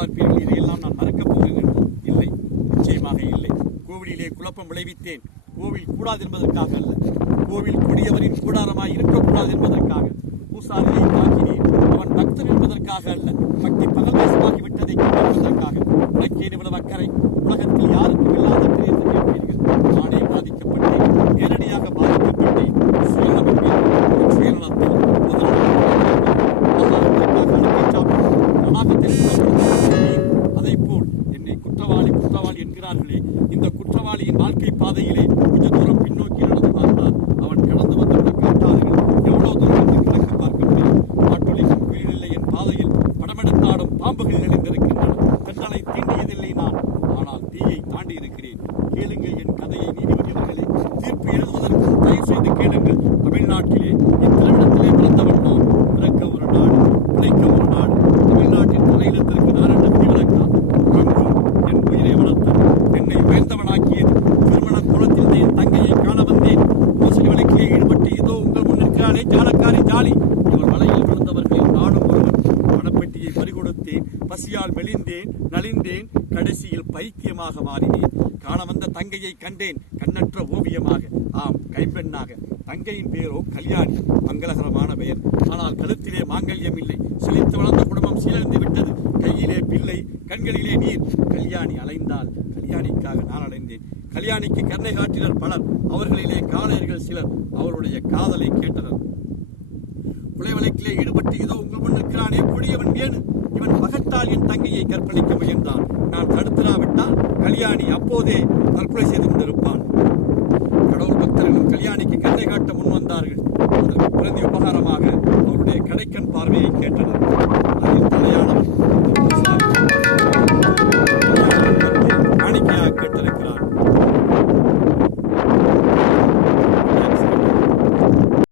எதிர்பார்ப்பீர்கள், இதையெல்லாம் நான் மறக்கப் போகிறேன். இல்லை, நிச்சயமாக இல்லை. கோவிலிலே குழப்பம் விளைவித்தேன். கோவில் கூடாது என்பதற்காக அல்ல, கோவில் கொடியவரின் கூடாரமாய் இருக்கக்கூடாது என்பதற்காக. பூசாரியை தாக்கினேன், அவன் பக்தன் என்பதற்காக அல்ல, பக்தி பகல் தேசமாகி விட்டதை என்பதற்காக. உனக்கேன் இவ்வளவு அக்கறை? உலகத்தில் யாருக்கும் இல்லாத அக்கறை என்று கேட்பீர்கள். நானே பாதிக்கப்பட்டேன், நேரடியாக பாதிக்கப்பட்டேன். சுயநலத்தில் அதை போல் என்னை குற்றவாளி குற்றவாளி என்கிறார்களே, இந்த குற்றவாளியின் வாழ்க்கை பாதையிலே கொஞ்ச தூரம் பின்னோக்கி நடந்து பார்த்தால் அவன் கடந்து வந்துள்ள காட்டார்கள் எவ்வளவு தூரம் என்று கணக்கு பார்க்க முடியும். காட்டொலிக்கும் குயிலில்லை என் பாதையில், படமெடுத்தாடும் பாம்புகள் நிறைந்திருக்கின்றன. கண்ணலை தீண்டியதில்லை நான், ஆனால் தீயை தாண்டி இருக்கிறேன். கேளுங்கள் என் கதையை நீதிபதி அவர்களே, தீர்ப்பு எழுதுவதற்கு தயவு செய்து கேளுங்கள். தமிழ்நாட்டிலே இத்திருவிடத்திலே பிறந்தவன் நான். பிறக்க ஒரு நாடு, பிழைக்க ஒரு நாடு. தமிழ்நாட்டின் தலையிடத்திற்கு நான் என்ன விதிவிலக்கா? அங்கும் என் உயிரை வளர்த்தது, என்னை உயர்ந்தவனாக்கியது. திருமண குளத்தில் என் தங்கையை காண வந்தேன். மோசடி வழக்கிலே ஈடுபட்டு இதோ உங்கள் முன்னிற்கிறாளே ஜாலக்காரி ஜாலி. இவள் வலையில் விழுந்தவர்களில் நானும் ஒருவன். பணப்பெட்டியை பறிகொடுத்தேன், பசியால் மெலிந்தேன், நலிந்தேன், கடைசியில் பைத்தியமாக மாறினேன். காண வந்த தங்கையை கண்டேன், கண்ணற்ற ஓவியமாக, ஆம் கைம்பெண்ணாக. தங்கையின் பேரோ கல்யாணி, மங்களகரமான பெயர். ஆனால் கழுத்திலே மாங்கல்யம் இல்லை. செழித்து வளர்ந்த குடும்பம் சீரழிந்து விட்டது. கையிலே பிள்ளை, கண்களிலே நீர். கல்யாணி அலைந்தால், கல்யாணிக்காக நான் அலைந்தேன். கல்யாணிக்கு கருணை காட்டினர் பலர், அவர்களிலே காளையர்கள் சிலர் அவருடைய காதலை கேட்டனர். கொலை வழக்கிலே ஈடுபட்டு இதோ உங்கள் முன் நிற்கிறானே கொடியவன் வேணு. இவன் பகட்டால் என் தங்கையை கற்பழிக்க முயன்றான். நான் தடுத்திராவிட்டால் கல்யாணி அப்போதே தற்கொலை செய்து கொண்டிருப்பான். கடவுள் பக்தர்களும் கல்யாணிக்கு கண்ணை காட்ட முன் வந்தார்கள். அதற்கு பிரதி உபகாரமாக அவருடைய கடைக்கண் பார்வையை கேட்டனர். அதில் தலையானவன்